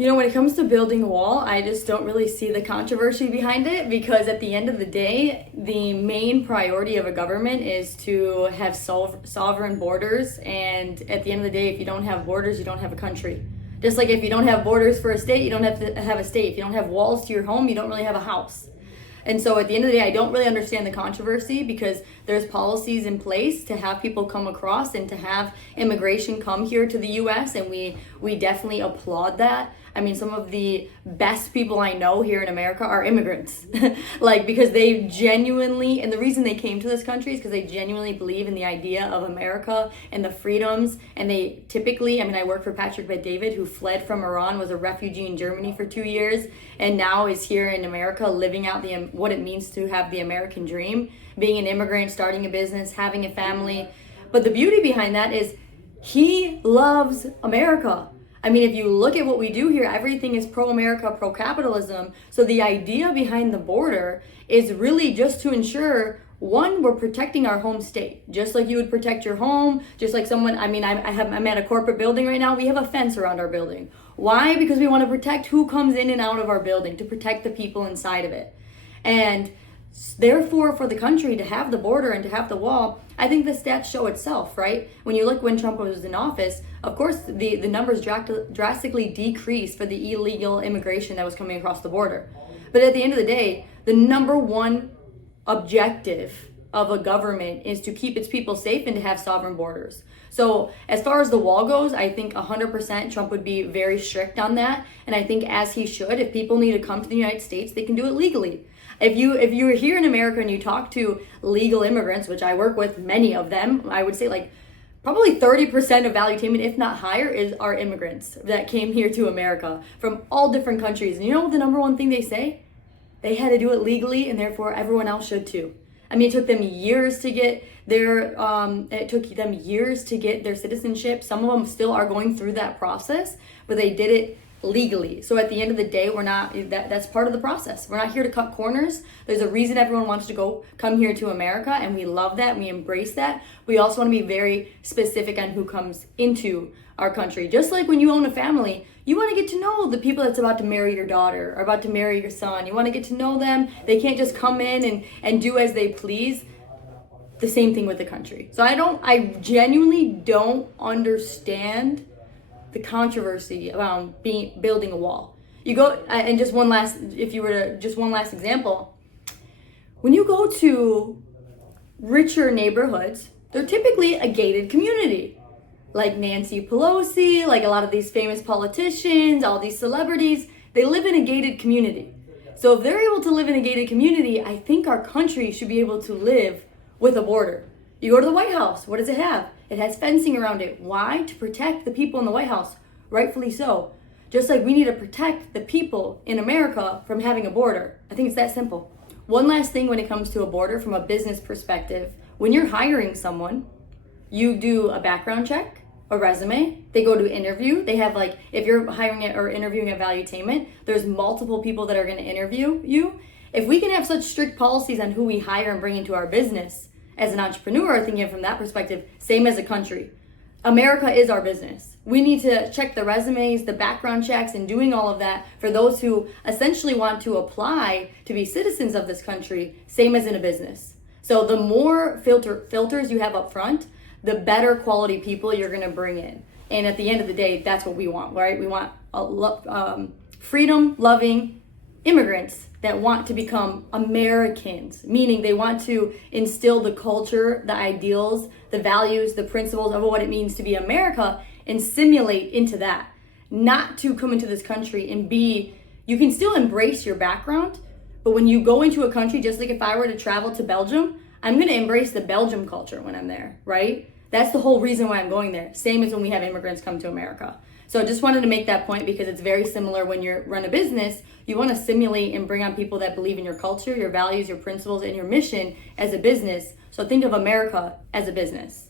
When it comes to building a wall, I just don't really see the controversy behind it, because at the end of the day, the main priority of a government is to have sovereign borders. And at the end of the day, if you don't have borders, you don't have a country. Just like if you don't have borders for a state, you don't have to have a state. If you don't have walls to your home, you don't really have a house. And so at the end of the day, I don't really understand the controversy, because there's policies in place to have people come across and to have immigration come here to the US, and we definitely applaud that. I mean, some of the best people I know here in America are immigrants. Because they genuinely, and the reason they came to this country is because they genuinely believe in the idea of America and the freedoms. And they typically, I worked for Patrick Bet-David, who fled from Iran, was a refugee in Germany for 2 years, and now is here in America living out what it means to have the American dream, being an immigrant, starting a business, having a family. But the beauty behind that is he loves America. If you look at what we do here, everything is pro-America, pro-capitalism. So the idea behind the border is really just to ensure, one, we're protecting our home state, just like you would protect your home, just like someone, I'm at a corporate building right now. We have a fence around our building. Why? Because we want to protect who comes in and out of our building, to protect the people inside of it. And therefore, for the country to have the border and to have the wall, I think the stats show itself, right? When you look when Trump was in office, of course, the numbers drastically decreased for the illegal immigration that was coming across the border. But at the end of the day, the number one objective of a government is to keep its people safe and to have sovereign borders. So as far as the wall goes, I think 100% Trump would be very strict on that. And I think as he should, if people need to come to the United States, they can do it legally. If you're here in America and you talk to legal immigrants, which I work with many of them, I would say probably 30% of Valuetainment, if not higher, are immigrants that came here to America from all different countries. And you know what the number one thing they say? They had to do it legally, and therefore everyone else should too. It took them years to get their citizenship. Some of them still are going through that process, but they did it legally. So at the end of the day, that's part of the process. We're not here to cut corners. There's a reason everyone wants to come here to America, and we love that. We embrace that. We also want to be very specific on who comes into our country. Just like when you own a family, you want to get to know the people that's about to marry your daughter or about to marry your son. You want to get to know them. They can't just come in and do as they please. The same thing with the country. So I genuinely don't understand the controversy around building a wall. You go, and just one last example. When you go to richer neighborhoods, they're typically a gated community. Like Nancy Pelosi, like a lot of these famous politicians, all these celebrities, they live in a gated community. So if they're able to live in a gated community, I think our country should be able to live with a border. You go to the White House, what does it have? It has fencing around it. Why? To protect the people in the White House. Rightfully so. Just like we need to protect the people in America from having a border. I think it's that simple. One last thing when it comes to a border from a business perspective. When you're hiring someone, you do a background check, a resume, they go to interview. They have if you're hiring it or interviewing at Valuetainment, there's multiple people that are going to interview you. If we can have such strict policies on who we hire and bring into our business, as an entrepreneur, thinking from that perspective, same as a country. America is our business. We need to check the resumes, the background checks, and doing all of that for those who essentially want to apply to be citizens of this country, same as in a business. So the more filters you have up front, the better quality people you're going to bring in. And at the end of the day, that's what we want, right? We want freedom-loving immigrants that want to become Americans, meaning they want to instill the culture, the ideals, the values, the principles of what it means to be America and simulate into that. Not to come into this country and you can still embrace your background, but when you go into a country, just like if I were to travel to Belgium, I'm going to embrace the Belgium culture when I'm there, right? That's the whole reason why I'm going there. Same as when we have immigrants come to America. So I just wanted to make that point because it's very similar when you run a business. You want to simulate and bring on people that believe in your culture, your values, your principles, and your mission as a business. So think of America as a business.